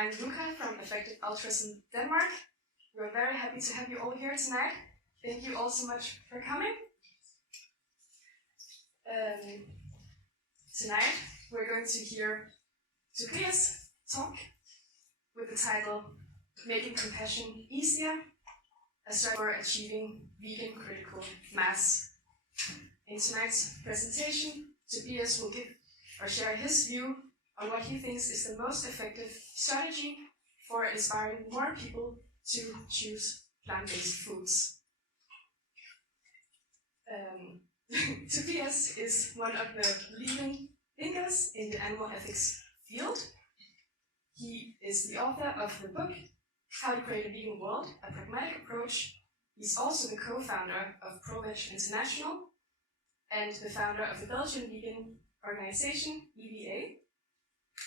I'm Luca from Effective Altruism Denmark. We're very happy to have you all here tonight. Thank you all so much for coming. Tonight we're going to hear Tobias talk with the title Making Compassion Easier, a strategy for achieving vegan critical mass. In tonight's presentation, Tobias will give or share his view on what he thinks is the most effective strategy for inspiring more people to choose plant-based foods. Tobias is one of the leading thinkers in the animal ethics field. He is the author of the book, How to Create a Vegan World, a Pragmatic Approach. He's also the co-founder of Pro-Veg International and the founder of the Belgian vegan organization, 𝐓𝐴.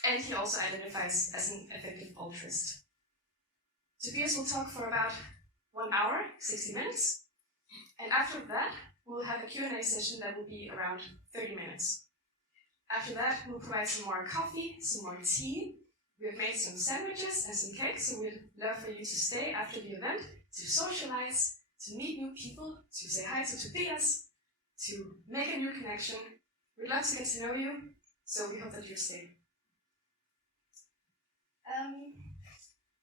And he also identifies as an effective altruist. Tobias will talk for about 1 hour, 60 minutes. And after that, we'll have a Q&A session that will be around 30 minutes. After that, we'll provide some more coffee, some more tea. We've made some sandwiches and some cakes, so we'd love for you to stay after the event to socialize, to meet new people, to say hi to Tobias, to make a new connection. We'd love to get to know you, so we hope that you stay.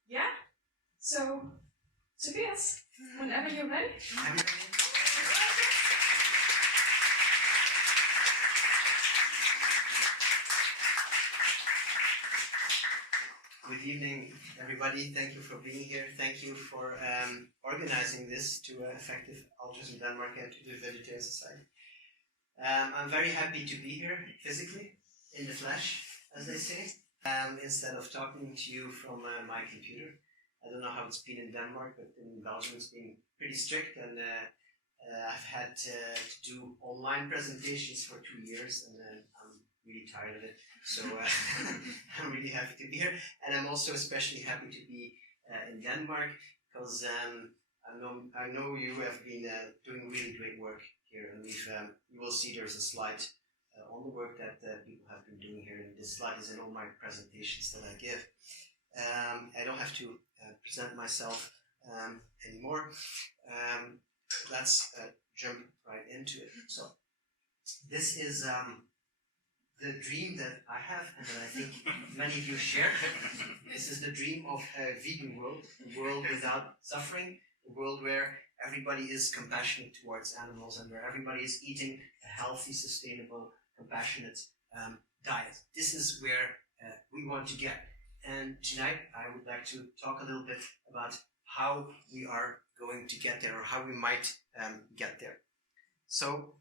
Yeah, so Tobias, whenever you're ready. I'm ready. Good evening, everybody. Thank you for being here. Thank you for organizing this to Effective Altruism Denmark and to the Vegetarian Society. I'm very happy to be here physically, in the flesh, as they say, instead of talking to you from my computer. I don't know how it's been in Denmark, but in Belgium it's been pretty strict, and I've had to do online presentations for 2 years, and I'm really tired of it. So I'm really happy to be here, and I'm also especially happy to be in Denmark because I know you have been doing really great work here, and you will see there's a slide on the work that people have been doing here, and this slide is in all my presentations that I give. I don't have to present myself anymore. Let's jump right into it. So this is the dream that I have, and that I think many of you share. This is the dream of a vegan world, a world without suffering, a world where everybody is compassionate towards animals and where everybody is eating a healthy, sustainable, compassionate diet. This is where we want to get. And tonight I would like to talk a little bit about how we are going to get there, or how we might get there. So,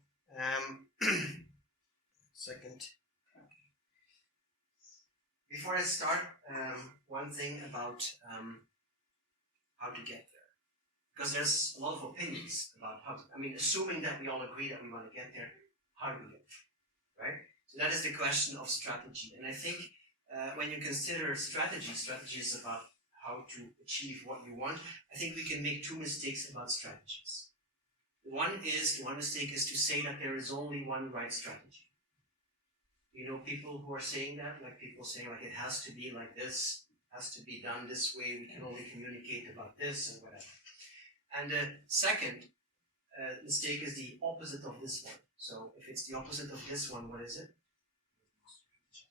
second. Before I start, one thing about how to get there. Because there's a lot of opinions about how to, assuming that we all agree that we want to get there, how do we get there, right? So that is the question of strategy. And I think when you consider strategy is about how to achieve what you want. I think we can make 2 mistakes about strategies. One mistake is to say that there is only one right strategy. You know, people who are saying that, like people saying like it has to be like this, has to be done this way, we can only communicate about this and whatever. And the second mistake is the opposite of this one. So if it's the opposite of this one, what is it?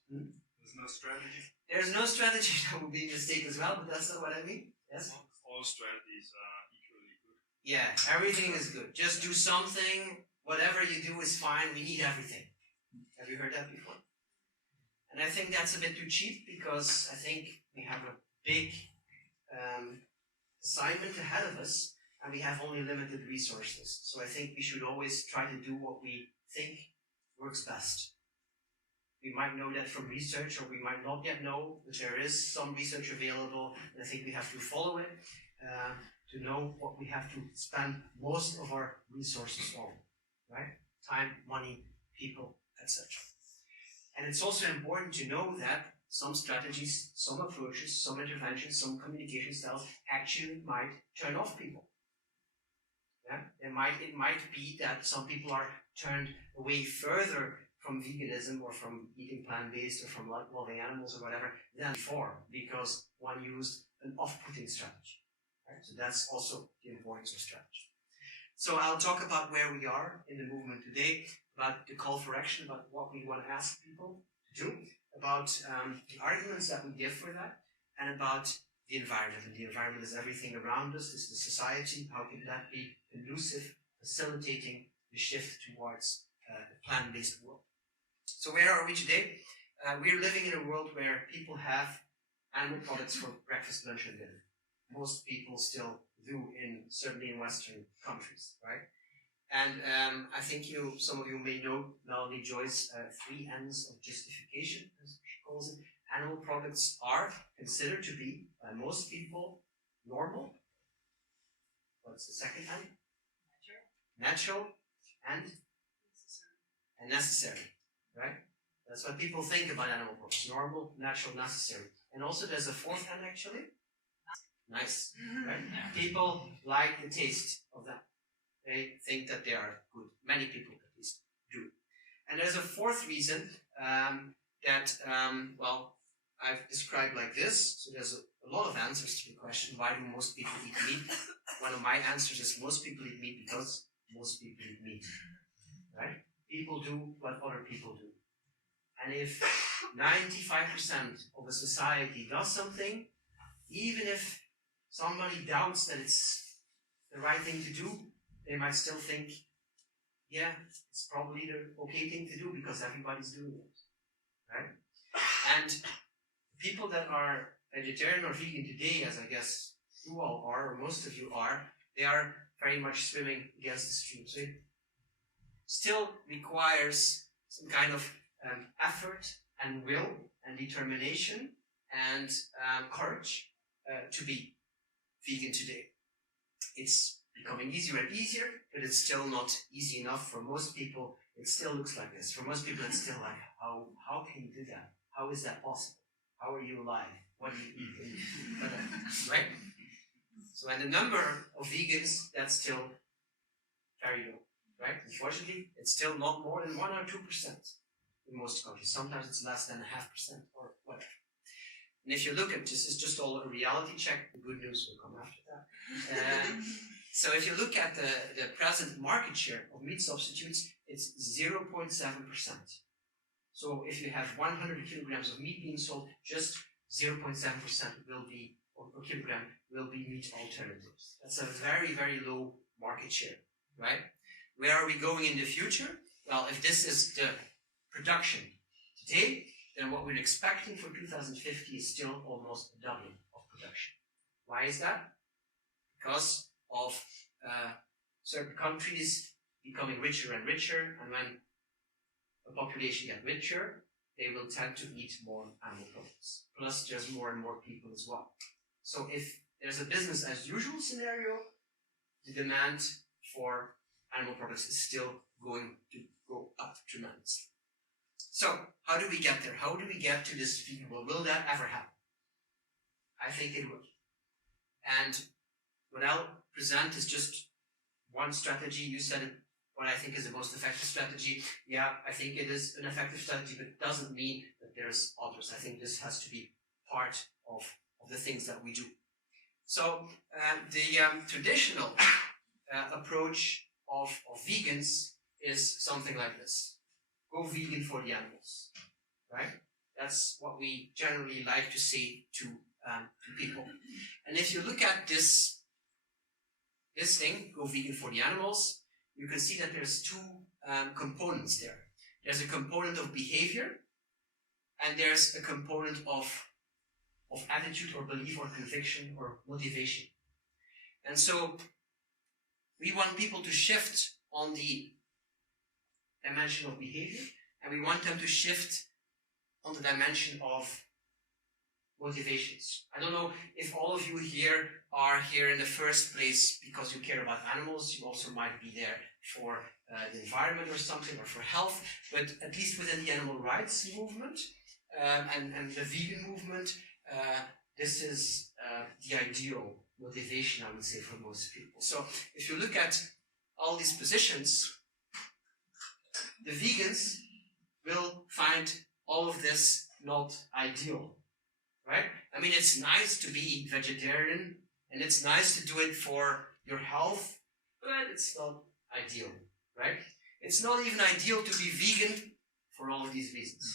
There's no strategy. There's no strategy. That would be a mistake as well, but that's not what I mean. Yes? All strategies are equally good. Yeah, everything is good. Just do something. Whatever you do is fine. We need everything. Have you heard that before? And I think that's a bit too cheap, because I think we have a big assignment ahead of us, and we have only limited resources. So I think we should always try to do what we think works best. We might know that from research, or we might not yet know, but there is some research available, and I think we have to follow it to know what we have to spend most of our resources on, right? Time, money, people, etc. And it's also important to know that some strategies, some approaches, some interventions, some communication styles actually might turn off people. Yeah? It might be that some people are turned away further from veganism or from eating plant-based or from loving animals or whatever than before, because one used an off-putting strategy. Right? So that's also the importance of strategy. So I'll talk about where we are in the movement today, about the call for action, about what we want to ask people to do, about the arguments that we give for that, and about the environment. And the environment is everything around us, is the society. How can that be conducive, facilitating the shift towards a plant-based world? So where are we today? We're living in a world where people have animal products for breakfast, lunch, and dinner. Most people still do, certainly in Western countries, right? And I think some of you may know Melanie Joy's 3 N's of justification, as she calls it. Animal products are considered to be, by most people, normal. What's the second N? Natural and necessary, right? That's what people think about animal products. Normal, natural, necessary. And also there's a 4th N actually. Nice, right? People like the taste of them. They think that they are good. Many people at least do. And there's a 4th reason that, well, I've described like this. So there's a lot of answers to the question, why do most people eat meat? One of my answers is most people eat meat because most people eat meat, right? People do what other people do. And if 95% of a society does something, even if somebody doubts that it's the right thing to do, they might still think, yeah, it's probably the okay thing to do because everybody's doing it, right? And people that are vegetarian or vegan today, as I guess you all are, or most of you are, they are very much swimming against the stream. So it still requires some kind of effort and will and determination and courage to be vegan today. It's becoming easier and easier, but it's still not easy enough for most people. It still looks like this. For most people, it's still like, how can you do that? How is that possible? How are you alive? What do you eat? Right? So, and the number of vegans, that's still very low, right? Unfortunately, it's still not more than 1 or 2% in most countries. Sometimes it's less than 0.5% or whatever. And if you look at this, is just all a reality check. The good news will come after that. So if you look at the present market share of meat substitutes, it's 0.7%. So if you have 100 kilograms of meat being sold, just 0.7% will be, or kilogram, will be meat alternatives. That's a very, very low market share, right? Where are we going in the future? Well, if this is the production today, then what we're expecting for 2050 is still almost a doubling of production. Why is that? Because of certain countries becoming richer and richer, and when the population gets richer, they will tend to eat more animal products. Plus, there's more and more people as well. So if there's a business as usual scenario, the demand for animal products is still going to go up tremendously. So, how do we get there? How do we get to this vegan world? Will that ever happen? I think it will. And what I'll present is just one strategy. You said it, what I think is the most effective strategy. Yeah, I think it is an effective strategy, but it doesn't mean that there's others. I think this has to be part of the things that we do. So the traditional approach of vegans is something like this. Go vegan for the animals, right? That's what we generally like to say to people. And if you look at this thing, go vegan for the animals, you can see that there's 2 components there. There's a component of behavior, and there's a component of attitude or belief or conviction or motivation. And so we want people to shift on the dimension of behavior, and we want them to shift on the dimension of motivations. I don't know if all of you here are here in the first place because you care about animals. You also might be there for the environment or something, or for health, but at least within the animal rights movement and the vegan movement, this is the ideal motivation, I would say, for most people. So if you look at all these positions, the vegans will find all of this not ideal, right? I mean, it's nice to be vegetarian, and it's nice to do it for your health, but it's not ideal, right? It's not even ideal to be vegan for all of these reasons.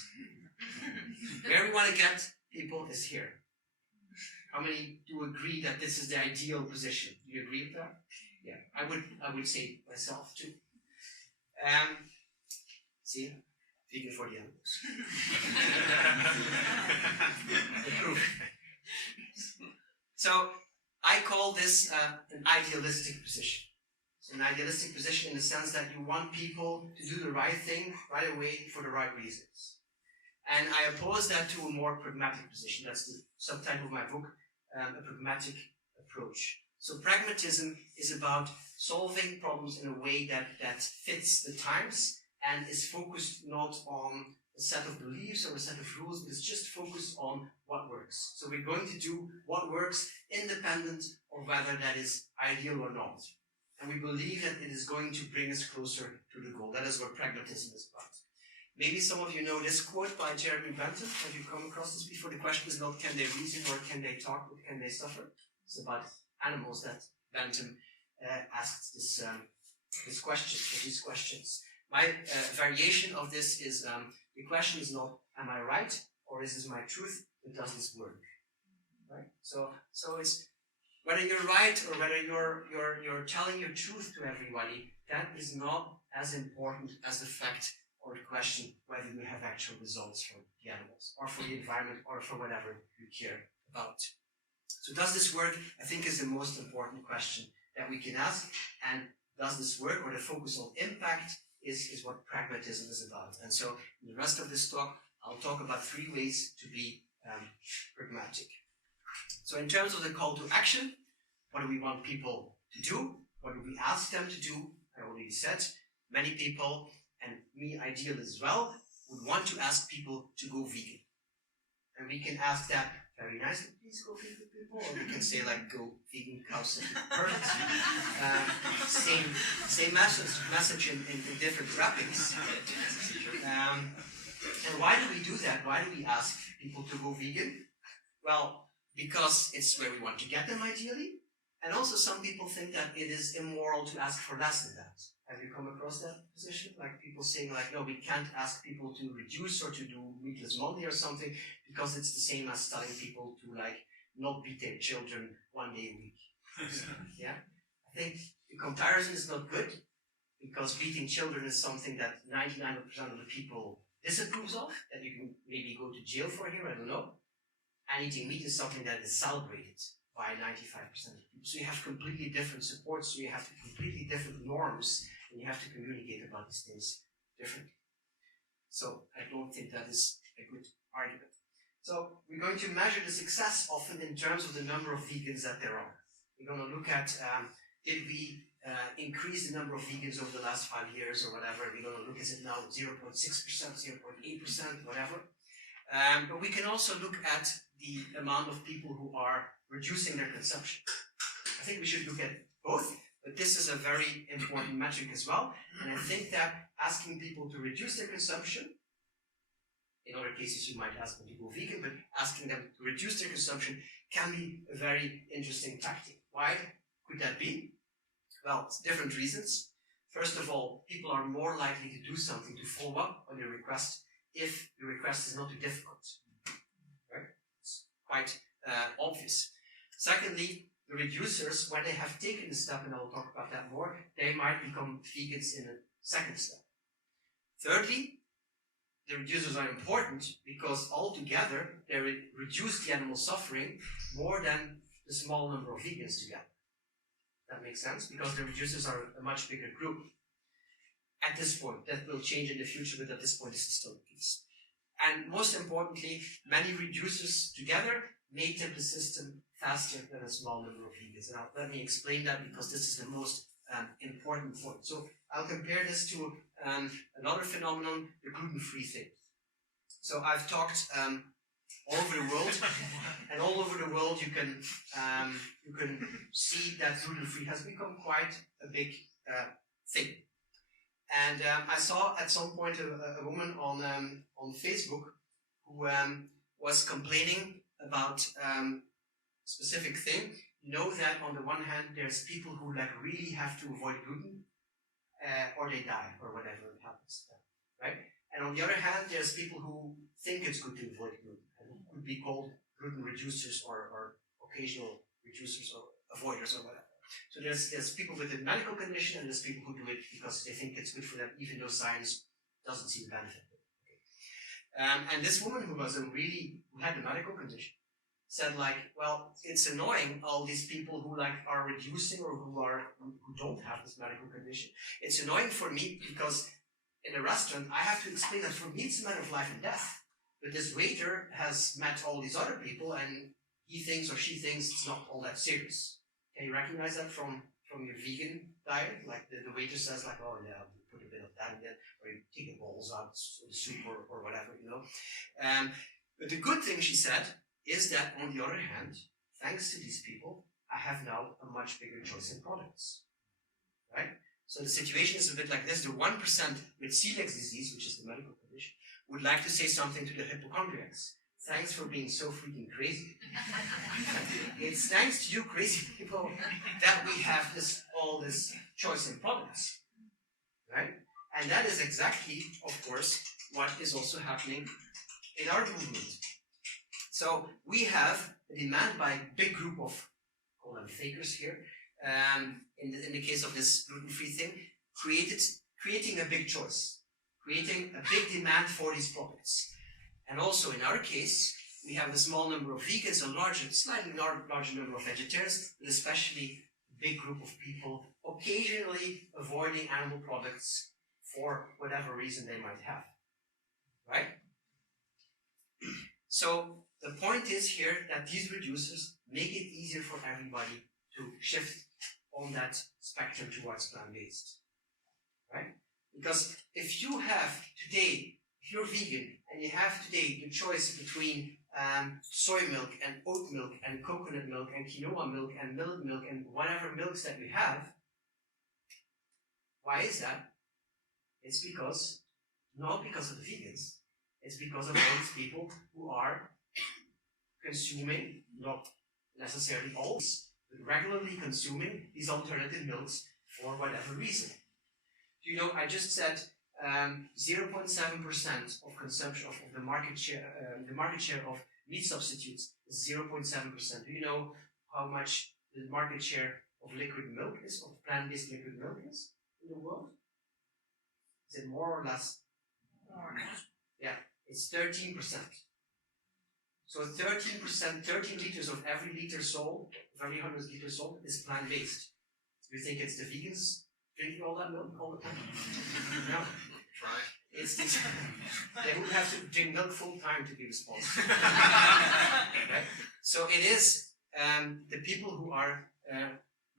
Where we want to get people is here. How many do agree that this is the ideal position? Do you agree with that? Yeah, I would say myself too. See, vegan for the animals. So I call this an idealistic position. It's an idealistic position in the sense that you want people to do the right thing right away for the right reasons. And I oppose that to a more pragmatic position. That's the subtitle of my book, a pragmatic approach. So pragmatism is about solving problems in a way that fits the times and is focused not on a set of beliefs or a set of rules, but it's just focused on what works. So we're going to do what works independent of whether that is ideal or not. And we believe that it is going to bring us closer to the goal. That is what pragmatism is about. Maybe some of you know this quote by Jeremy Bentham. Have you come across this before? The question is not can they reason or can they talk, but can they suffer? It's about animals that Bentham asked these questions. My variation of this is the question is not am I right or is this my truth, but does this work? Right? So it's whether you're right or whether you're telling your truth to everybody, that is not as important as the fact or the question whether you have actual results for the animals or for the environment or for whatever you care about. So does this work, I think, is the most important question that we can ask. And does this work, or the focus on impact, is what pragmatism is about. And so in the rest of this talk, I'll talk about 3 ways to be pragmatic. So in terms of the call to action, what do we want people to do? What do we ask them to do? I already said, many people, and me ideal as well, would want to ask people to go vegan. And we can ask that very nicely, please go vegan people, or we can say like, go vegan cows. Perfect. Same message in different wrappings. And why do we do that? Why do we ask people to go vegan? Well, because it's where we want to get them ideally. And also some people think that it is immoral to ask for less than that. Have you come across that position? Like people saying like, no, we can't ask people to reduce or to do meatless Monday or something because it's the same as telling people to like not beat their children 1 day a week. Yeah? I think the comparison is not good because beating children is something that 99% of the people disapproves of, that you can maybe go to jail for here, I don't know. And eating meat is something that is celebrated by 95% of people. So you have completely different supports, so you have completely different norms, and you have to communicate about these things differently. So I don't think that is a good argument. So we're going to measure the success often in terms of the number of vegans that there are. We're going to look at, did we increase the number of vegans over the last 5 years or whatever. We're going to look, is it now 0.6%, 0.8%, whatever. But we can also look at the amount of people who are reducing their consumption. I think we should look at both, but this is a very important metric as well. And I think that asking people to reduce their consumption, in other cases you might ask them to go vegan, but asking them to reduce their consumption can be a very interesting tactic. Why could that be? Well, it's different reasons. First of all, people are more likely to do something to follow up on your request if your request is not too difficult. Right? It's quite obvious. Secondly, the reducers, when they have taken the step, and I'll talk about that more, they might become vegans in a second step. Thirdly, the reducers are important because altogether they reduce the animal suffering more than the small number of vegans together. That makes sense? Because the reducers are a much bigger group. At this point, that will change in the future, but at this point, this is still the case. And most importantly, many reducers together may tip the system faster than a small number of vegans. Now, let me explain that because this is the most important point. So I'll compare this to another phenomenon, the gluten-free thing. So I've talked all over the world, and all over the world you can see that gluten-free has become quite a big thing. And I saw at some point a woman on Facebook who was complaining about specific thing. You know that on the one hand, there's people who like really have to avoid gluten, or they die, or whatever happens, right? And on the other hand, there's people who think it's good to avoid gluten, and who could be called gluten reducers or occasional reducers or avoiders or whatever. So there's people with a medical condition, and there's people who do it because they think it's good for them, even though science doesn't see the benefit. Okay. And this woman who had a medical condition said like, well, it's annoying all these people who like are reducing or who don't have this medical condition. It's annoying for me because in a restaurant I have to explain that for me it's a matter of life and death. But this waiter has met all these other people and he thinks or she thinks it's not all that serious. Can you recognize that from your vegan diet? Like the waiter says like, oh yeah, I'll put a bit of that in there, or you take the balls out of the soup or whatever, you know. But the good thing, she said, is that on the other hand, thanks to these people, I have now a much bigger choice in products, right? So the situation is a bit like this. The 1% with celiac disease, which is the medical condition, would like to say something to the hypochondriacs. Thanks for being so freaking crazy. It's thanks to you crazy people that we have all this choice in products, right? And that is exactly, of course, what is also happening in our movement. So we have a demand by a big group of, call them fakers here, in the case of this gluten-free thing, creating a big choice, creating a big demand for these products. And also in our case, we have a small number of vegans, a slightly larger number of vegetarians, but especially a big group of people occasionally avoiding animal products for whatever reason they might have, right? So the point is here that these reducers make it easier for everybody to shift on that spectrum towards plant-based, right? Because if you have today, if you're vegan and you have today the choice between soy milk and oat milk and coconut milk and quinoa milk and millet milk and whatever milks that you have, why is that? It's because, not because of the vegans, it's because of all these people who are consuming, not necessarily always, but regularly consuming these alternative milks for whatever reason. Do you know, I just said 0.7% of consumption of the market share of meat substitutes is 0.7%. Do you know how much the market share of liquid milk is, of plant-based liquid milk is in the world? Is it more or less? More. Yeah, it's 13%. So 13%, 13 liters of every liter sold, of every 100 liters sold, is plant-based. Do you think it's the vegans drinking all that milk all the time? No. Try. They would have to drink milk full time to be responsible. Right? So it is the people who are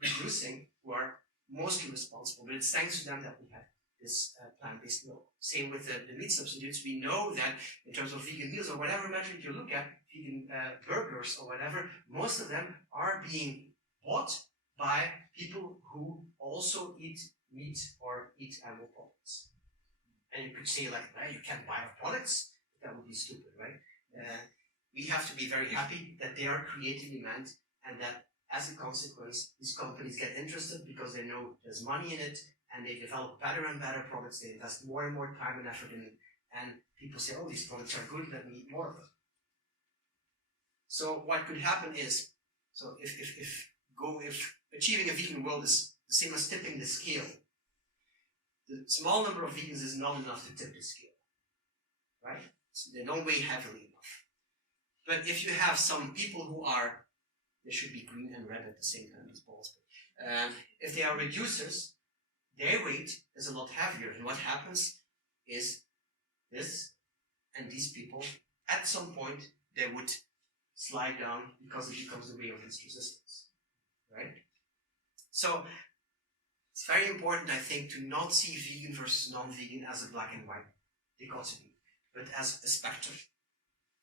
reducing who are mostly responsible, but it's thanks to them that we have this plant-based milk. Same with the meat substitutes. We know that in terms of vegan meals or whatever metric you look at, vegan burgers or whatever, most of them are being bought by people who also eat meat or eat animal products. And you could say like, well, you can't buy our products. That would be stupid, right? We have to be very happy that they are creating demand and that as a consequence, these companies get interested because they know there's money in it and they develop better and better products. They invest more and more time and effort in it. And people say, oh, these products are good, let me eat more of them. So what could happen is, so if achieving a vegan world is the same as tipping the scale, the small number of vegans is not enough to tip the scale, right? So they don't weigh heavily enough. But if you have some people who are, they should be green and red at the same time as balls. If they are reducers, their weight is a lot heavier. And what happens is this, and these people, at some point, they would slide down because it becomes the way of least resistance, right? So it's very important, I think, to not see vegan versus non-vegan as a black and white dichotomy, but as a spectrum.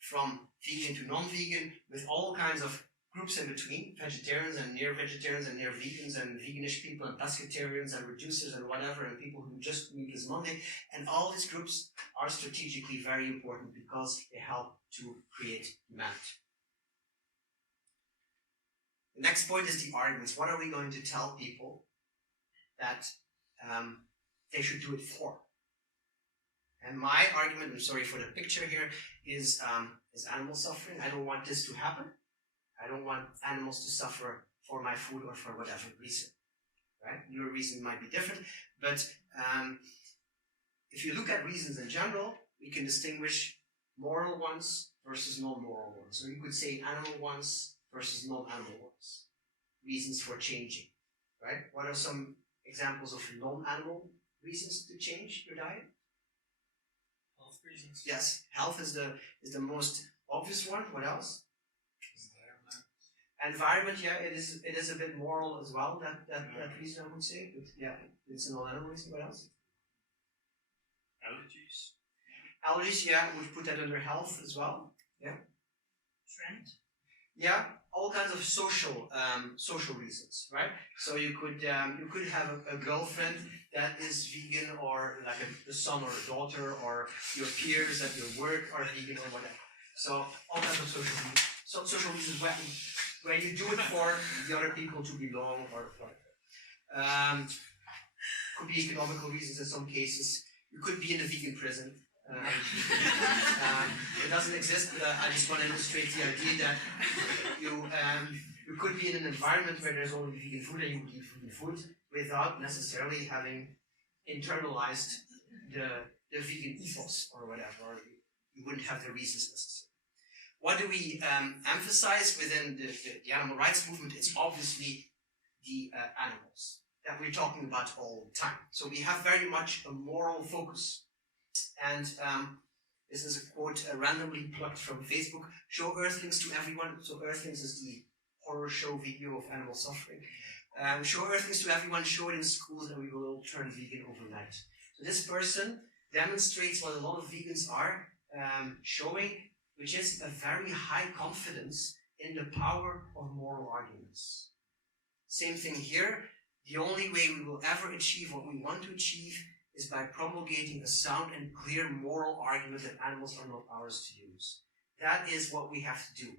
From vegan to non-vegan, with all kinds of groups in between, vegetarians and near vegetarians and near vegans and veganish people and pescatarians and reducers and whatever, and people who just meat is Monday. And all these groups are strategically very important because they help to create demand. The next point is the arguments. What are we going to tell people that they should do it for? And my argument, I'm sorry for the picture here, is animal suffering. I don't want this to happen. I don't want animals to suffer for my food or for whatever reason. Right? Your reason might be different, but if you look at reasons in general, we can distinguish moral ones versus non-moral ones. So you could say animal ones versus non-animal ones. Reasons for changing. Right? What are some examples of non-animal reasons to change your diet? Health reasons. Yes, health is the most obvious one. What else? Environment, yeah, it is a bit moral as well, that reason I would say. But yeah, it's a non-animal reason. What else? Allergies. Allergies, yeah, would put that under health as well. Yeah. Trend. Yeah, all kinds of social reasons, right? So you could have a girlfriend that is vegan, or like a son or a daughter, or your peers at your work are vegan or whatever. So all kinds of social reasons where you do it for the other people to belong or whatever. Could be economical reasons in some cases. You could be in a vegan prison. It doesn't exist. I just want to illustrate the idea that you could be in an environment where there's only vegan food and you would eat vegan food without necessarily having internalized the vegan ethos or whatever. Or you wouldn't have the reasons necessarily. What do we emphasize within the animal rights movement? It's obviously the animals that we're talking about all the time. So we have very much a moral focus. And this is a quote randomly plucked from Facebook. Show Earthlings to everyone. So Earthlings is the horror show video of animal suffering. Show Earthlings to everyone, show it in schools, and we will all turn vegan overnight. So this person demonstrates what a lot of vegans are showing, which is a very high confidence in the power of moral arguments. Same thing here. The only way we will ever achieve what we want to achieve is by promulgating a sound and clear moral argument that animals are not ours to use. That is what we have to do.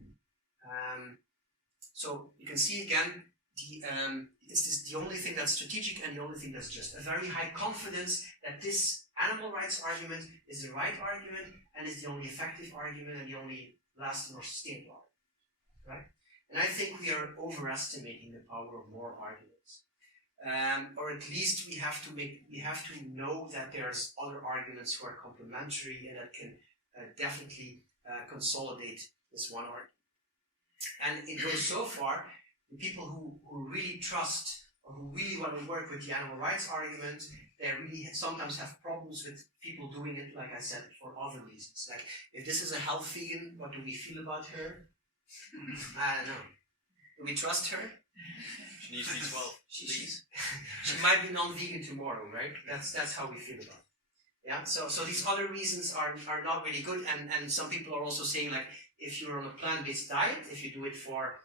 So you can see again, it's the only thing that's strategic and the only thing that's just. A very high confidence that this animal rights argument is the right argument and is the only effective argument and the only lasting or sustainable argument. Right? And I think we are overestimating the power of moral arguments. Or at least we have to know that there's other arguments who are complementary and that can definitely consolidate this one argument. And it goes so far, the people who really trust or who really want to work with the animal rights argument, they really sometimes have problems with people doing it, like I said, for other reasons. Like, if this is a health vegan, what do we feel about her? I don't know. Do we trust her? She needs these well. She might be non-vegan tomorrow, right? That's how we feel about it. Yeah. So these other reasons are not really good, and some people are also saying, like, if you're on a plant-based diet, if you do it for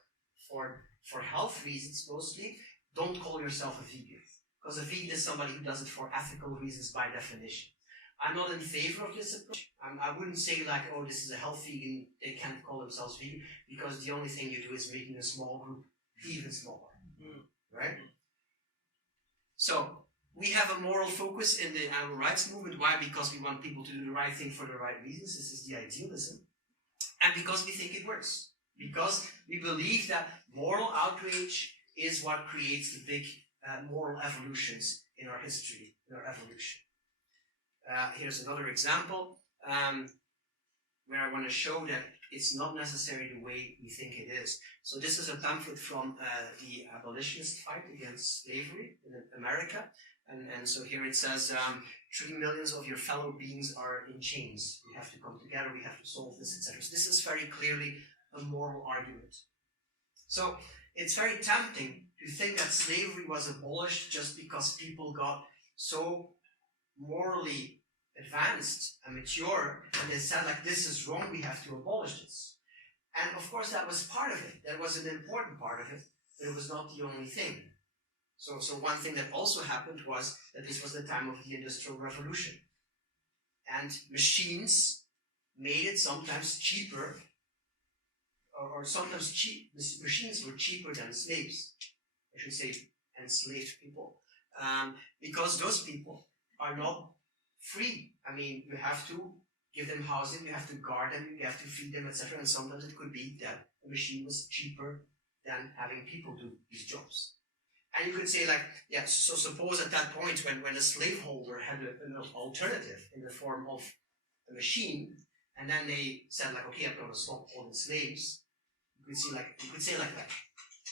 health reasons mostly, don't call yourself a vegan, because a vegan is somebody who does it for ethical reasons by definition. I'm not in favor of this approach. I wouldn't say like, oh, this is a health vegan, they can't call themselves vegan, because the only thing you do is making a small group even smaller, right? So we have a moral focus in the animal rights movement. Why? Because we want people to do the right thing for the right reasons. This is the idealism. And because we think it works. Because we believe that moral outrage is what creates the big moral evolutions in our history, in our evolution. Here's another example where I want to show that it's not necessarily the way we think it is. So this is a pamphlet from the abolitionist fight against slavery in America. And so here it says, 3 million of your fellow beings are in chains. We have to come together, we have to solve this, etc. So this is very clearly a moral argument. So it's very tempting to think that slavery was abolished just because people got so morally advanced and mature, and they said, like, this is wrong, we have to abolish this. And of course that was part of it. That was an important part of it, but it was not the only thing. So one thing that also happened was that this was the time of the Industrial Revolution. And machines made it sometimes cheaper, or sometimes machines were cheaper than slaves. I should say enslaved people. Because those people are not free. I mean, you have to give them housing, you have to guard them, you have to feed them, etc. And sometimes it could be that a machine was cheaper than having people do these jobs. And you could say, like, yeah, so suppose at that point when a slaveholder had an alternative in the form of a machine, and then they said, like, okay, I'm going to stop all the slaves. You could say like that,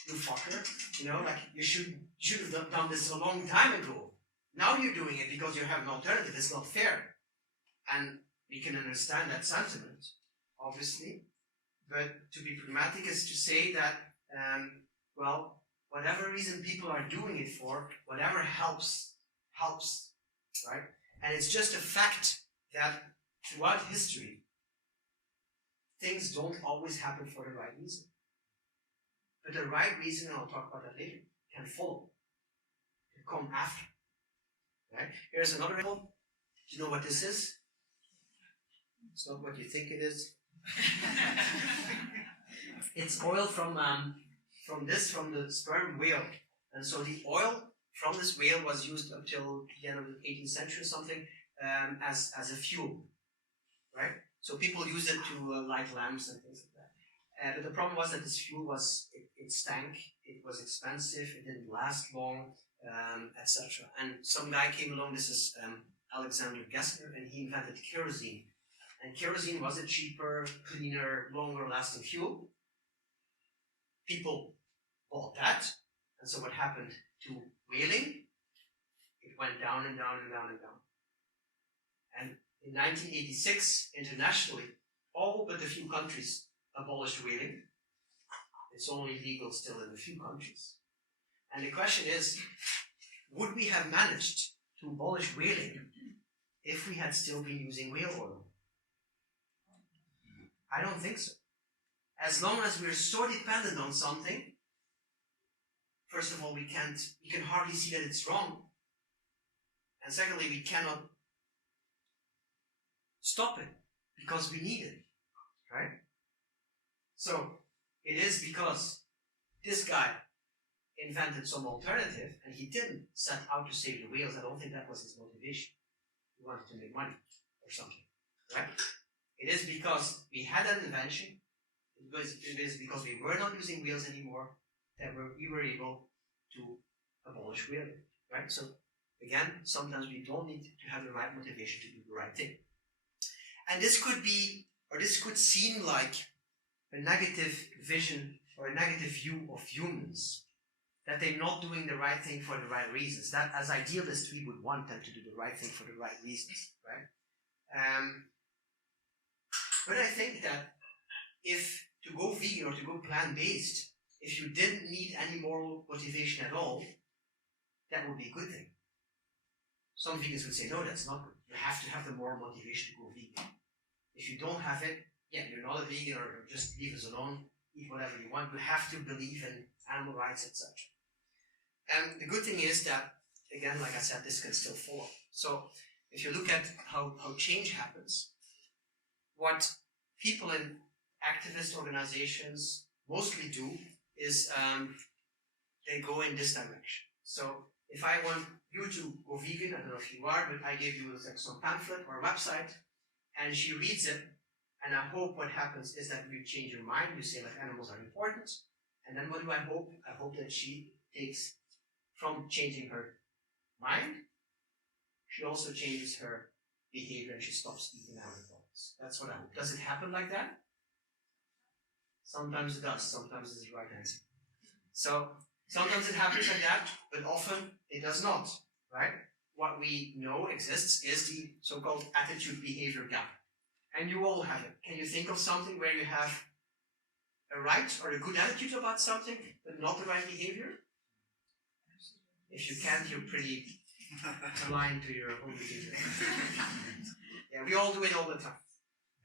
you fucker, you know, like you should have done this a long time ago. Now you're doing it because you have an alternative. It's not fair. And we can understand that sentiment, obviously. But to be pragmatic is to say that, well, whatever reason people are doing it for, whatever helps, right? And it's just a fact that throughout history, things don't always happen for the right reason. But the right reason, and I'll talk about that later, can follow, can come after. Right? Here's another example. Do you know what this is? It's not what you think it is. It's oil from the sperm whale. And so the oil from this whale was used up till the end of the 18th century or something as a fuel. Right? So people used it to light lamps and things like that. But the problem was that this fuel it stank, it was expensive, it didn't last long, etc. And some guy came along, this is 𝐓𝐨𝐻𝐿 and he invented kerosene. And kerosene was a cheaper, cleaner, longer lasting fuel. People bought that, and so what happened to whaling? It went down and down and down and down. And in 1986, internationally, all but a few countries abolished whaling. It's only legal still in a few countries. And the question is, would we have managed to abolish whaling if we had still been using whale oil? I don't think so. As long as we're so dependent on something, first of all, we can hardly see that it's wrong. And secondly, we cannot stop it because we need it, right? So it is because this guy invented some alternative and he didn't set out to save the whales. I don't think that was his motivation. He wanted to make money or something, right? It is because we had that invention. It is because we were not using whales anymore that we were able to abolish whaling, right? So again, sometimes we don't need to have the right motivation to do the right thing. And this could be, or this could seem like a negative vision or a negative view of humans, that they're not doing the right thing for the right reasons. That as idealists, we would want them to do the right thing for the right reasons, right? But I think that if to go vegan or to go plant-based, if you didn't need any moral motivation at all, that would be a good thing. Some vegans would say, no, that's not good. You have to have the moral motivation to go vegan. If you don't have it, yeah, you're not a vegan, or just leave us alone, eat whatever you want. You have to believe in animal rights, etc. And the good thing is that, again, like I said, this can still follow. So if you look at how change happens, what people in activist organizations mostly do is they go in this direction. So if I want you to go vegan, I don't know if you are, but I give you like some pamphlet or a website, and she reads it, and I hope what happens is that you change your mind, you say like animals are important, and then what do I hope? I hope that she takes, from changing her mind, she also changes her behavior and she stops eating animal products. That's what I hope. Does it happen like that? Sometimes it does, sometimes it's the right answer. So sometimes it happens like that, but often it does not, right? What we know exists is the so-called attitude-behavior gap. And you all have it. Can you think of something where you have a right or a good attitude about something, but not the right behavior? If you can't, you're pretty aligned to your own behavior. Yeah, we all do it all the time.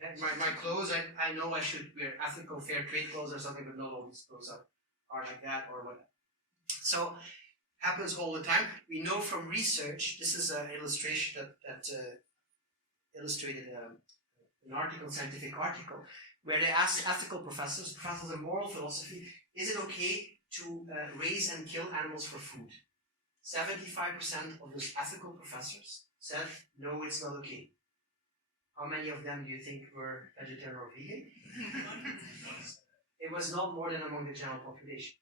My clothes, I know I should wear ethical, fair trade clothes or something, but not all these clothes are like that or whatever. So, happens all the time. We know from research, this is an illustration that illustrated an article, scientific article, where they asked ethical professors of moral philosophy, is it okay to raise and kill animals for food? 75% of those ethical professors said, no, it's not okay. How many of them do you think were vegetarian or vegan? It was not more than among the general population.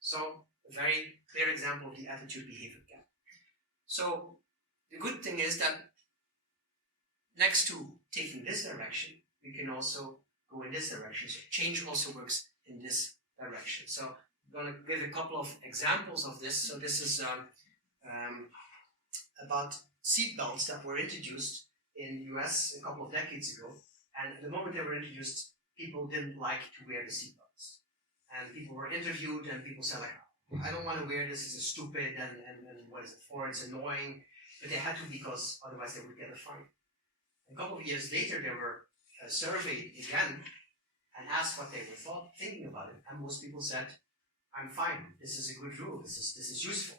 So, a very clear example of the attitude-behavior gap. So, the good thing is that next to taking this direction, we can also go in this direction. So, change also works in this direction. So, I'm going to give a couple of examples of this. So, this is about seatbelts that were introduced in the US a couple of decades ago. And the moment they were introduced, people didn't like to wear the seatbelts. And people were interviewed and people said, like, I don't want to wear this, it's stupid, and what is it for, it's annoying. But they had to because otherwise they would get a fine. A couple of years later, they were surveyed again and asked what they were thinking about it. And most people said, I'm fine, this is a good rule, this is useful.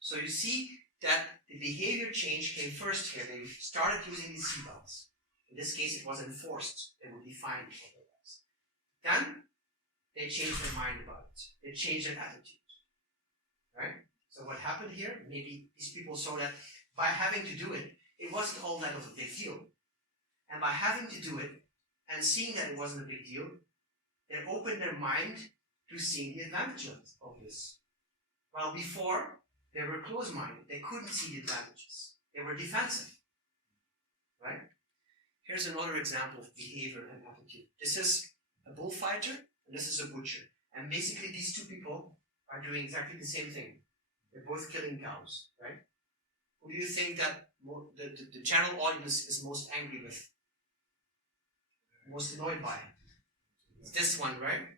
So you see that the behavior change came first here. They started using these seatbelts. In this case, it was enforced. They would be fined otherwise. Then, they changed their mind about it. They changed their attitude. Right? So what happened here? Maybe these people saw that by having to do it, it wasn't all that of a big deal. And by having to do it, and seeing that it wasn't a big deal, they opened their mind to seeing the advantages of this. While before, they were closed-minded. They couldn't see the advantages. They were defensive. Right? Here's another example of behavior and attitude. This is a bullfighter, and this is a butcher. And basically, these two people are doing exactly the same thing. They're both killing cows, right? Who do you think that the general audience is most angry with? Most annoyed by? It's this one, right?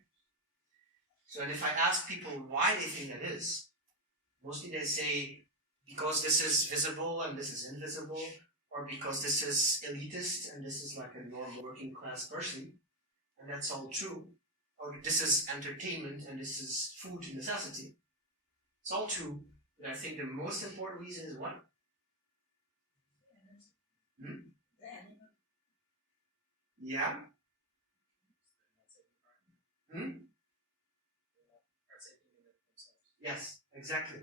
So, and if I ask people why they think that is, mostly they say, because this is visible and this is invisible, or because this is elitist and this is like a normal working class person, and that's all true, or this is entertainment and this is food necessity. It's all true, but I think the most important reason is what? Yeah? Yes, exactly.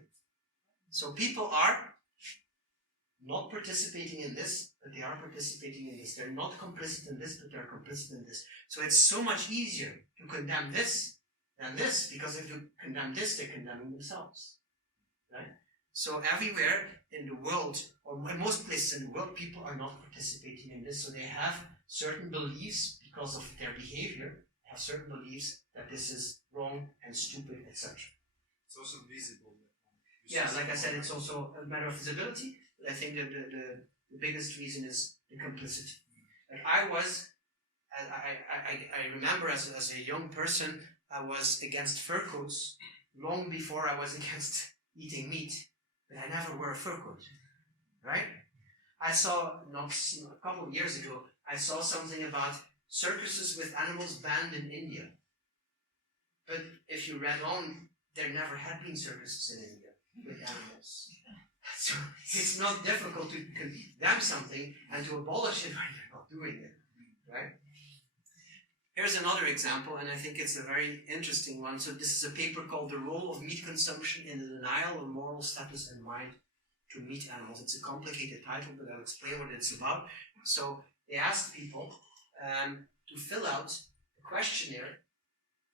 So people are not participating in this, but they are participating in this. They're not complicit in this, but they're complicit in this. So it's so much easier to condemn this than this, because if you condemn this, they're condemning themselves. Right? So everywhere in the world, or in most places in the world, people are not participating in this. So they have certain beliefs because of their behavior, have certain beliefs that this is wrong and stupid, etc. It's also visible. Yeah, like I said, it's also a matter of visibility. But I think that the biggest reason is the complicity. Like I remember as a young person, I was against fur coats long before I was against eating meat. But I never wore a fur coat, right? I saw, a couple of years ago, I saw something about circuses with animals banned in India. But if you read on, there never had been circuses in India with animals. So it's not difficult to condemn something and to abolish it when you're not doing it, right? Here's another example, and I think it's a very interesting one. So this is a paper called The Role of Meat Consumption in the Denial of Moral Status and Mind to Meat Animals. It's a complicated title, but I'll explain what it's about. So they asked people to fill out a questionnaire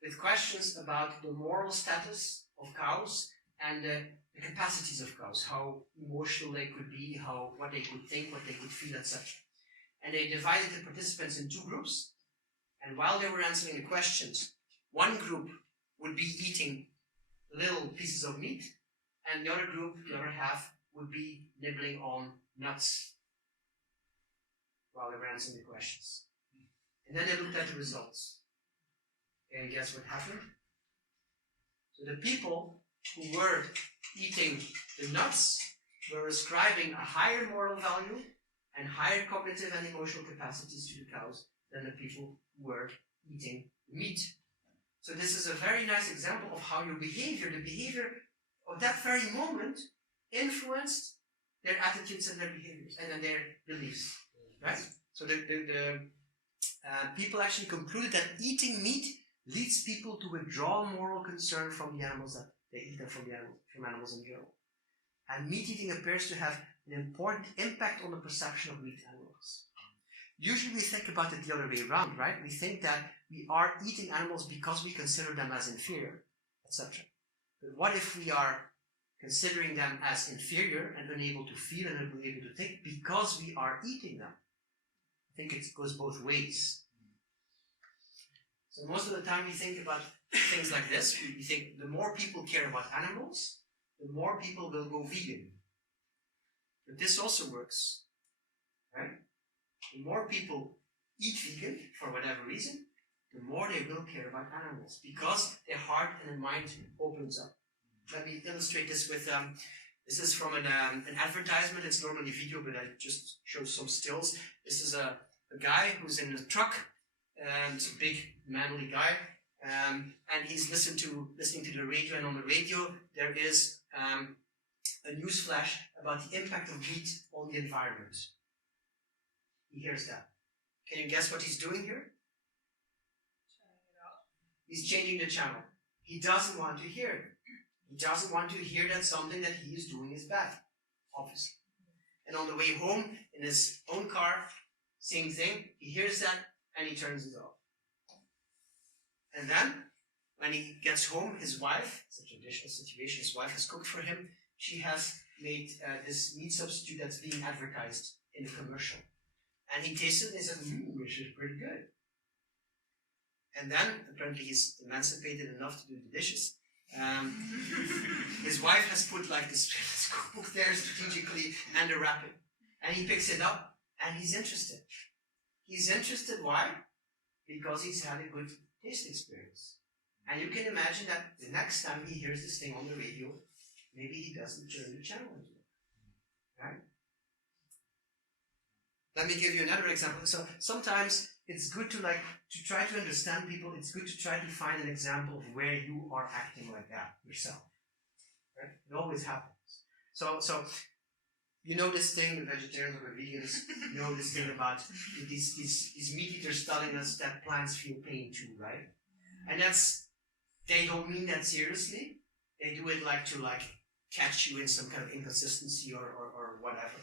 with questions about the moral status of cows and the capacities of cows, how emotional they could be, what they could think, what they could feel, etc. And they divided the participants in two groups. And while they were answering the questions, one group would be eating little pieces of meat, and the other group, the other half, would be nibbling on nuts while they were answering the questions. And then they looked at the results. And guess what happened? So the people who were eating the nuts were ascribing a higher moral value, and higher cognitive and emotional capacities to the cows than the people who were eating meat. So this is a very nice example of how your behavior, the behavior of that very moment, influenced their attitudes and their behaviors and then their beliefs, right? So the people actually concluded that eating meat leads people to withdraw moral concern from the animals that they eat and from animals in general. And meat eating appears to have an important impact on the perception of meat animals. Usually we think about it the other way around, right? We think that we are eating animals because we consider them as inferior, etc. But what if we are considering them as inferior and unable to feel and unable to think because we are eating them? I think it goes both ways. So most of the time we think about things like this. We think the more people care about animals, the more people will go vegan. But this also works, right? The more people eat vegan, for whatever reason, the more they will care about animals, because their heart and their mind opens up. Let me illustrate this with, this is from an advertisement. It's normally video, but I just show some stills. This is a guy who's in a truck, and it's a big manly guy, and he's listening to the radio, and on the radio there is a news flash about the impact of meat on the environment. He hears that. Can you guess what he's doing here? He's changing the channel. He doesn't want to hear it. He doesn't want to hear that something that he is doing is bad, obviously. And on the way home, in his own car, same thing, he hears that and he turns it off. And then, when he gets home, his wife, it's a traditional situation, his wife has cooked for him. She has made this meat substitute that's being advertised in the commercial. And he tastes it and he says, this is pretty good. And then, apparently he's emancipated enough to do the dishes. His wife has put like this cookbook there strategically and a wrapping. And he picks it up and he's interested. He's interested, why? Because he's had a good taste experience. And you can imagine that the next time he hears this thing on the radio, maybe he doesn't turn the channel into it. Right? Let me give you another example. So sometimes it's good to try to understand people. It's good to try to find an example of where you are acting like that yourself. Right? It always happens. So you know this thing, the vegetarians or the vegans, you know this thing about these meat eaters telling us that plants feel pain too, right? And they don't mean that seriously. They do it to catch you in some kind of inconsistency or whatever.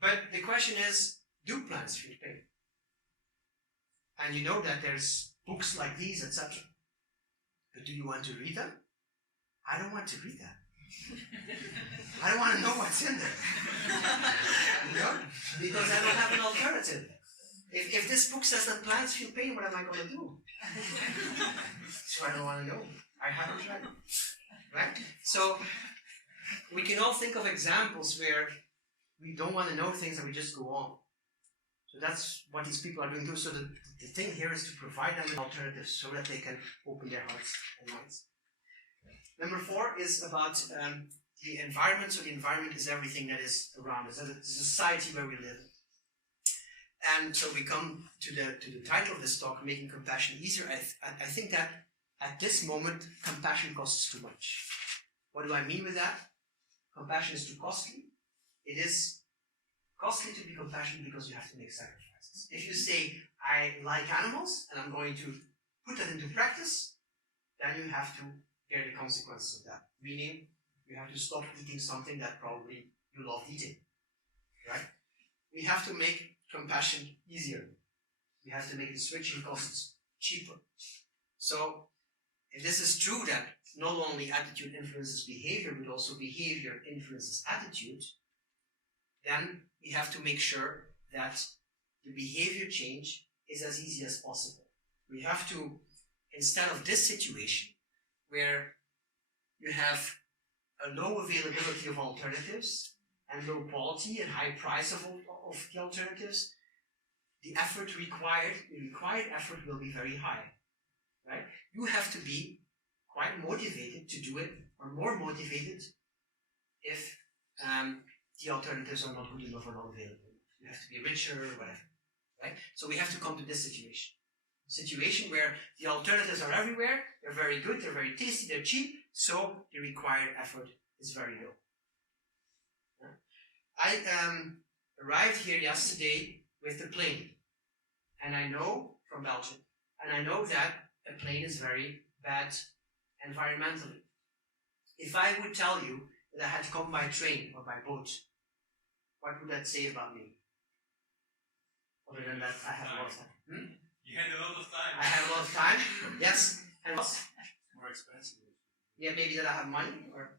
But the question is, do plants feel pain? And you know that there's books like these, etc. But do you want to read them? I don't want to read that. I don't want to know what's in there. You know? Because I don't have an alternative. If this book says that plants feel pain, what am I going to do? So I don't want to know. I haven't tried it. Right? So we can all think of examples where we don't want to know things and we just go on. So that's what these people are doing too. So the thing here is to provide them with alternatives so that they can open their hearts and minds. Number 4 is about the environment. So the environment is everything that is around us. It's a society where we live. And so we come to the title of this talk, Making Compassion Easier. I think that at this moment, compassion costs too much. What do I mean with that? Compassion is too costly. It is costly to be compassionate because you have to make sacrifices. If you say, I like animals and I'm going to put that into practice, then you have to bear the consequences of that. Meaning, you have to stop eating something that probably you love eating. Right? We have to make compassion easier. We have to make the switching costs cheaper. So, if this is true that not only attitude influences behavior, but also behavior influences attitude, then we have to make sure that the behavior change is as easy as possible. We have to, instead of this situation, where you have a low availability of alternatives and low quality and high price of the alternatives, the required effort will be very high. Right? You have to be quite motivated to do it, or more motivated if the alternatives are not good enough or not available. You have to be richer or whatever, right? So we have to come to this situation where the alternatives are everywhere, they're very good, they're very tasty, they're cheap, so the required effort is very low. I arrived here yesterday with the plane, and I know from Belgium, and I know that a plane is very bad environmentally. If I would tell you that I had to come by train or by boat, what would that say about me? Other than that, I have a lot of time. You had a lot of time. I have a lot of time, yes. And what? More expensive. Yeah, maybe that I have money or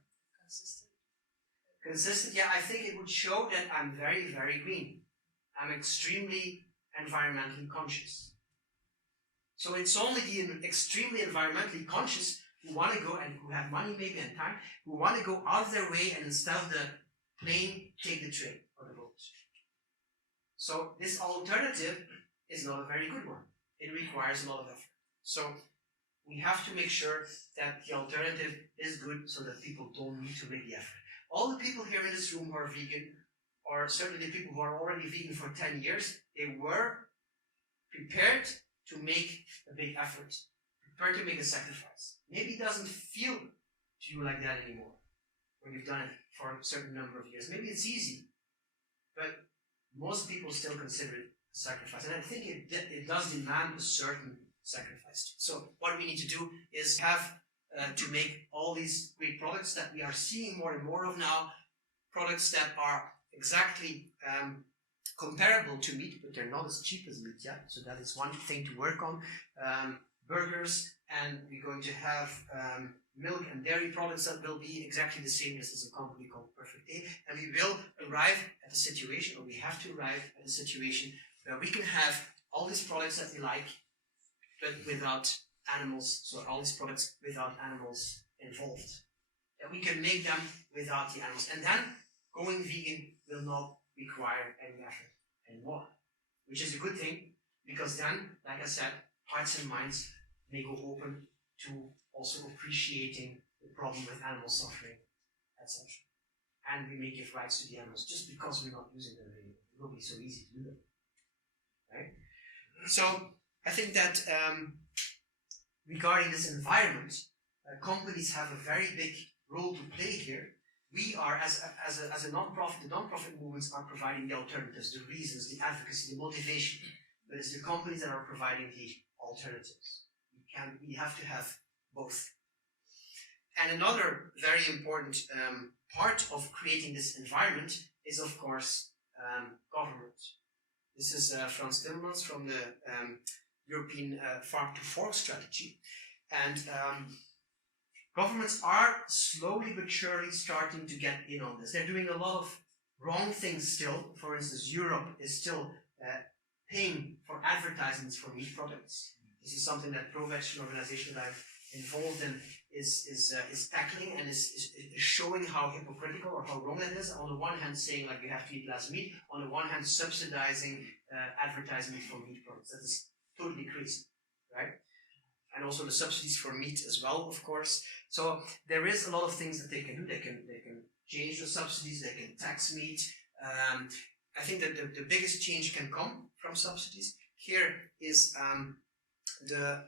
consistent. Yeah, I think it would show that I'm very, very green. I'm extremely environmentally conscious. So it's only the extremely environmentally conscious who want to go and who have money maybe and time, who want to go out of their way and instead of the plane, take the train or the boat. So this alternative is not a very good one. It requires a lot of effort. So we have to make sure that the alternative is good so that people don't need to make the effort. All the people here in this room who are vegan, or certainly the people who are already vegan for 10 years, they were prepared to make a big effort, prepared to make a sacrifice. Maybe it doesn't feel to you like that anymore when you've done it for a certain number of years. Maybe it's easy, but most people still consider it a sacrifice. And I think it does demand a certain sacrifice. So what we need to do is have to make all these great products that we are seeing more and more of now, products that are exactly comparable to meat, but they're not as cheap as meat yet. So that is one thing to work on. Burgers, and we're going to have milk and dairy products that will be exactly the same. This is a company called Perfect Day, and we will arrive at a situation, or we have to arrive at a situation where we can have all these products that we like, but without animals, so all these products without animals involved. That we can make them without the animals. And then going vegan will not require any effort anymore, which is a good thing, because then, like I said, hearts and minds may go open to also appreciating the problem with animal suffering, etc. And we may give rights to the animals just because we're not using them anymore. It will be so easy to do that. Right? So I think that regarding this environment, companies have a very big role to play here. We are, as a non-profit, the non-profit movements are providing the alternatives, the reasons, the advocacy, the motivation. But it's the companies that are providing the alternatives. We have to have both. And another very important part of creating this environment is, of course, government. This is Frans Timmermans from the European Farm to Fork strategy. And governments are slowly but surely starting to get in on this. They're doing a lot of wrong things still. For instance, Europe is still paying for advertisements for meat products. This is something that Pro-Veg, an organization that I'm involved in, is tackling and is showing how hypocritical or how wrong it is. On the one hand, saying like you have to eat less meat. On the one hand, subsidizing advertisements for meat products. That is totally crazy, right? And also the subsidies for meat as well, of course. So there is a lot of things that they can do. They can change the subsidies. They can tax meat. I think that the biggest change can come from subsidies. Here is the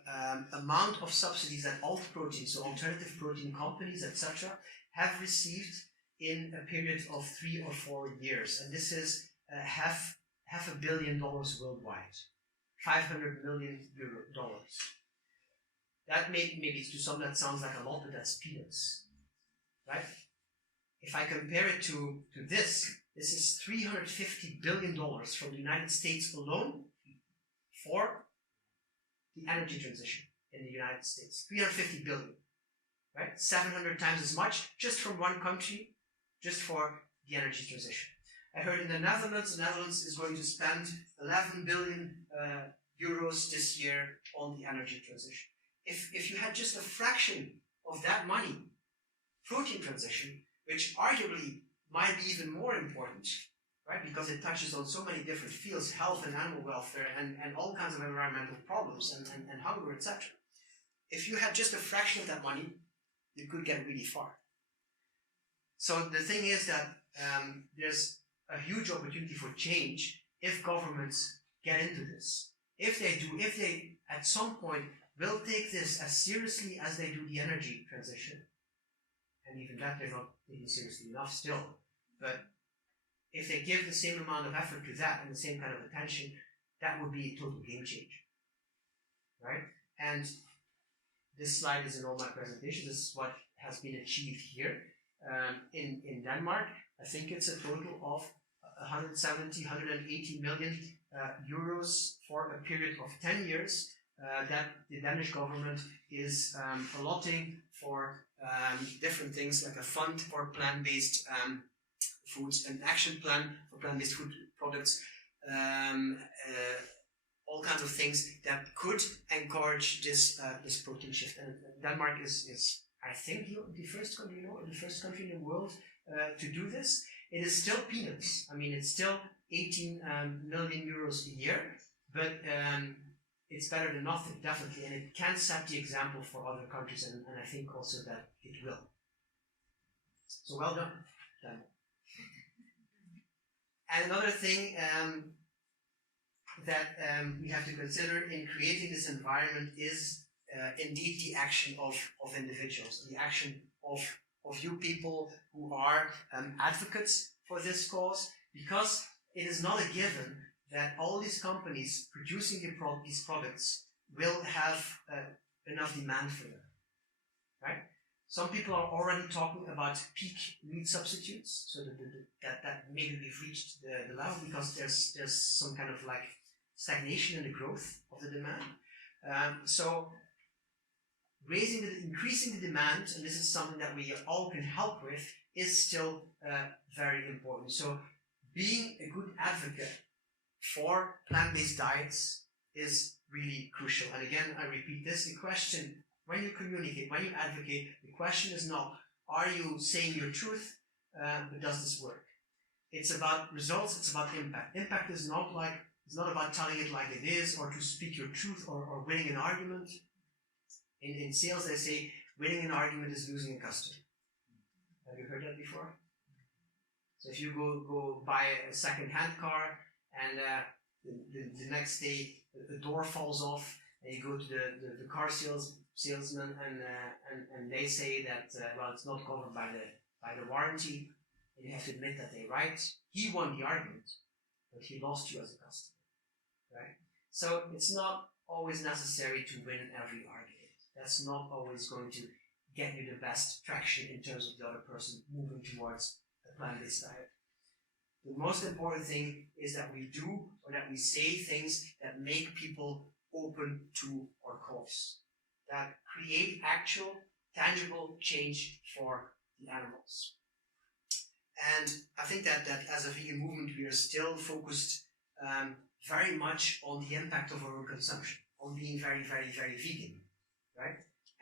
amount of subsidies that alt protein, so alternative protein companies, etc., have received in a period of 3 or 4 years. And this is half $500 million worldwide. $500 million. That maybe to some that sounds like a lot, but that's peanuts, right? If I compare it to this is $350 billion from the United States alone for the energy transition in the United States. 350 billion, right? 700 times as much just from one country, just for the energy transition. I heard in the Netherlands is going to spend 11 billion euros this year on the energy transition. If you had just a fraction of that money, protein transition, which arguably might be even more important, right? Because it touches on so many different fields, health and animal welfare, and all kinds of environmental problems, and hunger, etc. If you had just a fraction of that money, you could get really far. So the thing is that there's a huge opportunity for change if governments get into this. If they at some point will take this as seriously as they do the energy transition, and even that they're not taking seriously enough still, but if they give the same amount of effort to that and the same kind of attention, that would be a total game changer, right? And this slide is in all my presentations. This is what has been achieved here. In Denmark, I think it's a total of 170, 180 million euros for a period of 10 years that the Danish government is allotting for different things, like a fund for plant-based foods, an action plan for plant-based food products, all kinds of things that could encourage this this protein shift. And Denmark is I think the first country, the first country in the world to do this. It is still peanuts. I mean, it's still 18 million euros a year, but it's better than nothing, definitely, and it can set the example for other countries, and I think also that it will. So well done, Denmark. And another thing that we have to consider in creating this environment is indeed the action of individuals, the action of you people who are advocates for this cause, because it is not a given that all these companies producing these products will have enough demand for them, right? Some people are already talking about peak meat substitutes, so that maybe we've reached the level because there's some kind of like stagnation in the growth of the demand. So increasing the demand, and this is something that we all can help with, is still very important. So being a good advocate for plant-based diets is really crucial. And again, I repeat this, the question, when you communicate, when you advocate, the question is not, are you saying your truth, but does this work? It's about results, it's about impact. Impact is not about telling it like it is, or to speak your truth, or winning an argument. In sales, they say, winning an argument is losing a customer. Have you heard that before? So if you go buy a second-hand car, and the next day the door falls off, and you go to the car salesman, and they say that well, it's not covered by the warranty, and you have to admit that they're right. He won the argument, but he lost you as a customer, right? So it's not always necessary to win every argument. That's not always going to get you the best traction in terms of the other person moving towards a plant-based diet. The most important thing is that we do, or that we say things that make people open to our cause, that create actual, tangible change for the animals. And I think that as a vegan movement, we are still focused very much on the impact of our own consumption, on being very, very, very vegan, right?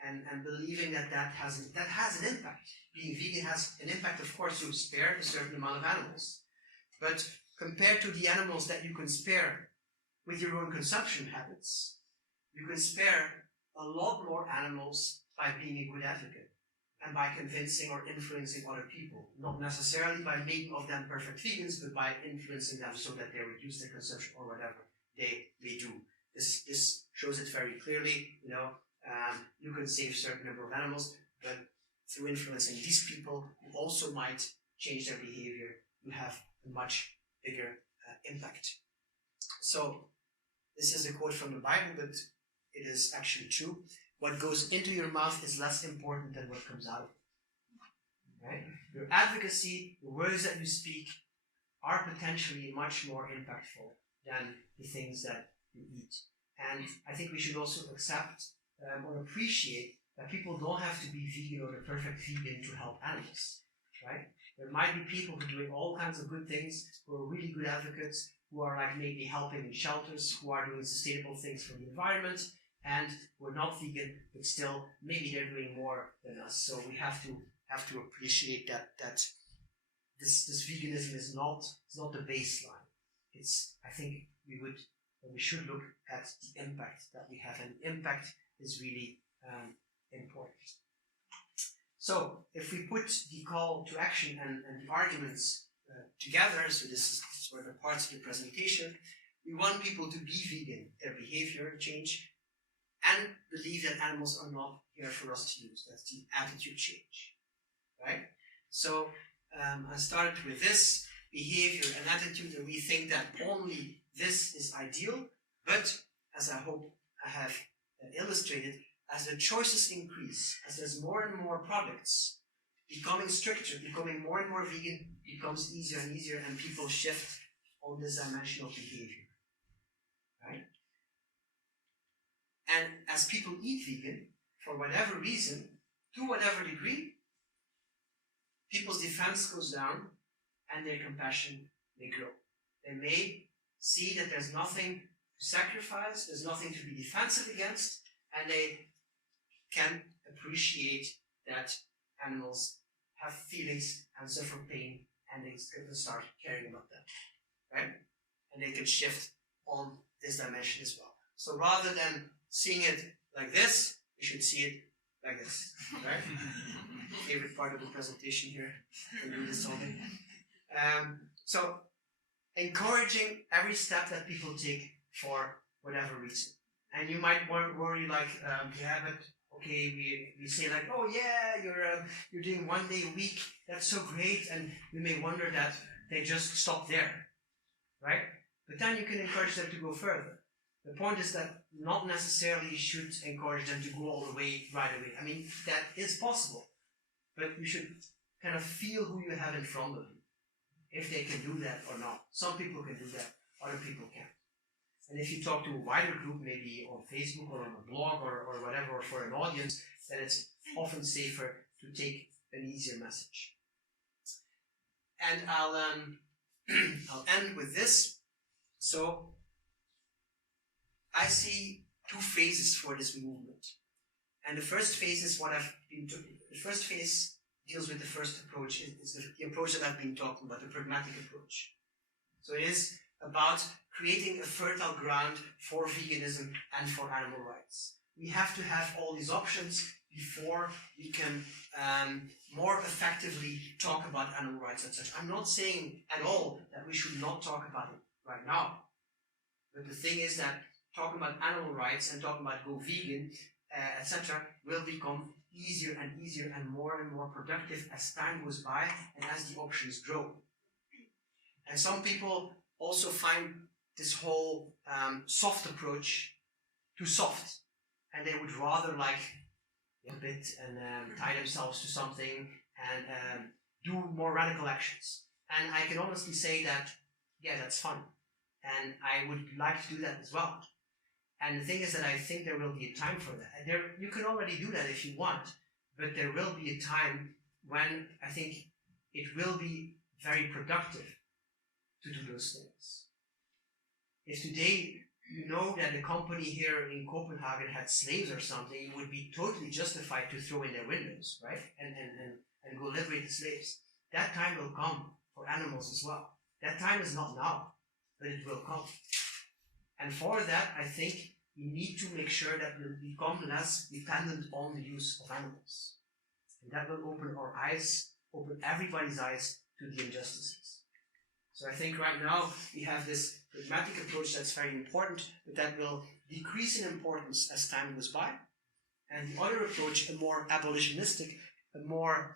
And believing that has an impact. Being vegan has an impact. Of course, you spare a certain amount of animals, but compared to the animals that you can spare with your own consumption habits, you can spare a lot more animals by being a good advocate and by convincing or influencing other people. Not necessarily by making of them perfect vegans, but by influencing them so that they reduce their consumption or whatever they do. This shows it very clearly. You can save a certain number of animals, but through influencing these people who also might change their behavior, you have a much bigger impact. So this is a quote from the Bible, but it is actually true. What goes into your mouth is less important than what comes out of it. Right? Your advocacy, the words that you speak, are potentially much more impactful than the things that you eat. And I think we should also accept or appreciate that people don't have to be vegan or the perfect vegan to help animals, right? There might be people who are doing all kinds of good things, who are really good advocates, who are like maybe helping in shelters, who are doing sustainable things for the environment, and who are not vegan, but still maybe they're doing more than us. So we have to appreciate that this veganism is not the baseline. I think we should look at the impact that we have, and impact is really important. So if we put the call to action and the arguments together, so this is sort of the parts of the presentation, we want people to be vegan, their behavior change, and believe that animals are not here for us to use. That's the attitude change, right? So I started with this behavior and attitude, and we think that only this is ideal, but as I hope I have illustrated, as the choices increase, as there's more and more products, becoming stricter, becoming more and more vegan becomes easier and easier, and people shift on this dimension of behavior, right? And as people eat vegan, for whatever reason, to whatever degree, people's defense goes down and their compassion may grow. They may see that there's nothing to sacrifice, there's nothing to be defensive against, and they can appreciate that animals have feelings and suffer pain, and they can start caring about them, right? And they can shift on this dimension as well. So rather than seeing it like this, we should see it like this, right? Favorite part of the presentation here. I can do this all day. So encouraging every step that people take for whatever reason. And you might worry like, yeah, but okay, we say like, oh yeah, you're doing 1 day a week, that's so great, and you may wonder that they just stop there, right? But then you can encourage them to go further. The point is that not necessarily you should encourage them to go all the way right away. I mean, that is possible, but you should kind of feel who you have in front of you, if they can do that or not. Some people can do that, other people can't. And if you talk to a wider group, maybe on Facebook or on a blog or whatever, or for an audience, then it's often safer to take an easier message. And I'll end with this. So I see two phases for this movement. And the first phase is what I've been talking. The first phase deals with the first approach, is the approach that I've been talking about, the pragmatic approach. So it is about creating a fertile ground for veganism and for animal rights. We have to have all these options before we can more effectively talk about animal rights and such. I'm not saying at all that we should not talk about it right now. But the thing is that talking about animal rights and talking about go vegan, etc., will become easier and easier and more productive as time goes by and as the options grow. And some people also find this whole soft approach too soft, and they would rather like a bit and tie themselves to something and do more radical actions. And I can honestly say that, yeah, that's fun, and I would like to do that as well. And the thing is that I think there will be a time for that. You can already do that if you want, but there will be a time when I think it will be very productive to do those things. If today you know that a company here in Copenhagen had slaves or something, it would be totally justified to throw in their windows, right? And go liberate the slaves. That time will come for animals as well. That time is not now, but it will come. And for that, I think we need to make sure that we become less dependent on the use of animals. And that will open our eyes, open everybody's eyes to the injustices. So I think right now we have this pragmatic approach that's very important, but that will decrease in importance as time goes by. And the other approach, a more abolitionistic, a more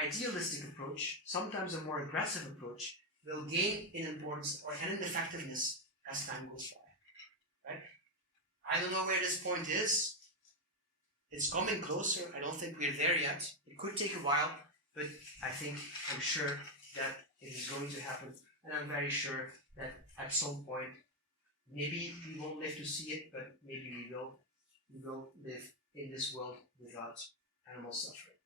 idealistic approach, sometimes a more aggressive approach, will gain in importance and in effectiveness as time goes by. Right? I don't know where this point is. It's coming closer. I don't think we're there yet. It could take a while, but I'm sure that it is going to happen. And I'm very sure that at some point, maybe we won't live to see it, but maybe we will live in this world without animal suffering.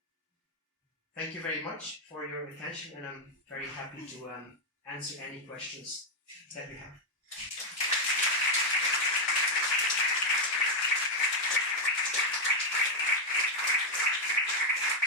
Thank you very much for your attention, and I'm very happy to answer any questions that you have.